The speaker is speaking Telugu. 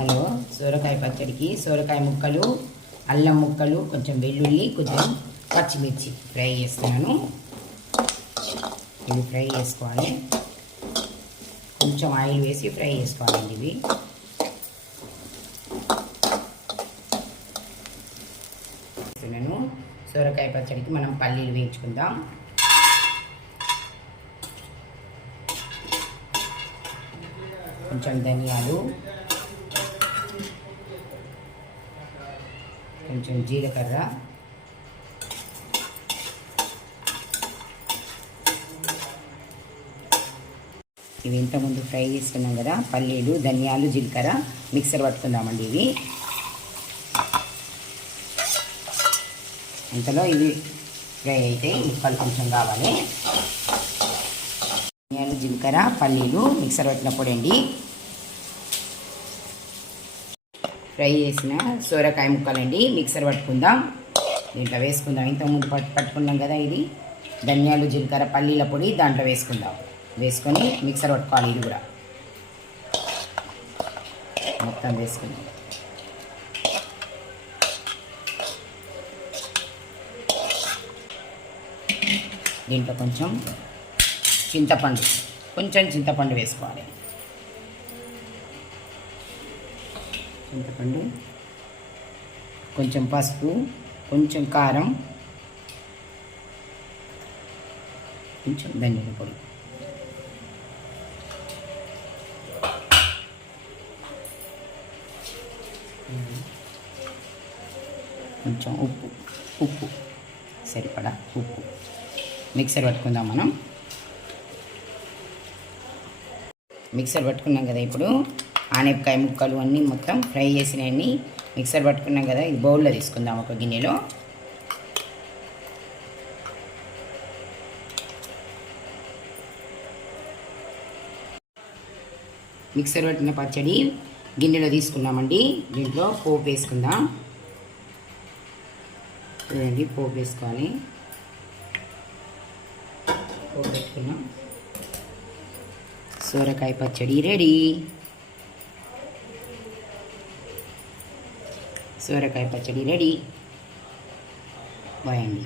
హలో, సోరకాయ పచ్చడికి సోరకాయ ముక్కలు, అల్లం ముక్కలు, కొంచెం వెల్లుల్లి, కొంచెం పచ్చిమిర్చి ఫ్రై చేస్తున్నాను. ఇవి ఫ్రై చేసుకోవాలి. కొంచెం ఆయిల్ వేసి ఫ్రై చేసుకోవాలండి ఇవి. సోరకాయ పచ్చడికి మనం పల్లీలు వేయించుకుందాం. కొంచెం ధనియాలు, కొంచెం జీలకర్ర, ఇవి ఇంతకుముందు ఫ్రై చేసుకున్నాం కదా, పల్లీలు, ధనియాలు, జీలకర్ర మిక్సర్ పట్టుకుందామండి. ఇవి ఇంతలో ఇవి ఫ్రై అయితే ముక్కలు కొంచెం కావాలి. ధనియాలు, జీలకర్ర, పల్లీలు మిక్సర్ పట్టినప్పుడు అండి ఫ్రై చేసిన సోరకాయ ముక్కలండి మిక్సర్ పట్టుకుందాం. దీంట్లో వేసుకుందాం. ఇంతకుముందు పట్టుకున్నాం కదా, ఇది ధనియాలు, జీలకర్ర, పల్లీల పొడి దాంట్లో వేసుకుందాం. వేసుకొని మిక్సర్ పట్టుకోవాలి. ఇది కూడా మొత్తం వేసుకుందాం. దీంట్లో కొంచెం చింతపండు వేసుకోవాలి. చింతపండు, కొంచెం పసుపు, కొంచెం కారం, కొంచెం ధనియాల పొడి, కొంచెం ఉప్పు సరిపడా ఉప్పు. మిక్సర్ పట్టుకుందాం. మనం మిక్సర్ పట్టుకున్నాం కదా, ఇప్పుడు ఆనపకాయ ముక్కలు అన్నీ మొత్తం ఫ్రై చేసినవన్నీ మిక్సర్ పట్టుకున్నాం కదా, ఇది బౌల్లో తీసుకుందాం. ఒక గిన్నెలో మిక్సర్ పట్టిన పచ్చడి గిన్నెలో తీసుకున్నామండి. దీంట్లో పోపు వేసుకుందాం. చూడండి, పోపు వేసుకోవాలి. పోపు పెట్టుకున్నాం. సోరకాయ పచ్చడి రెడీ. సోరకాయ పచ్చడి రెడీ. బాయ్ అండి.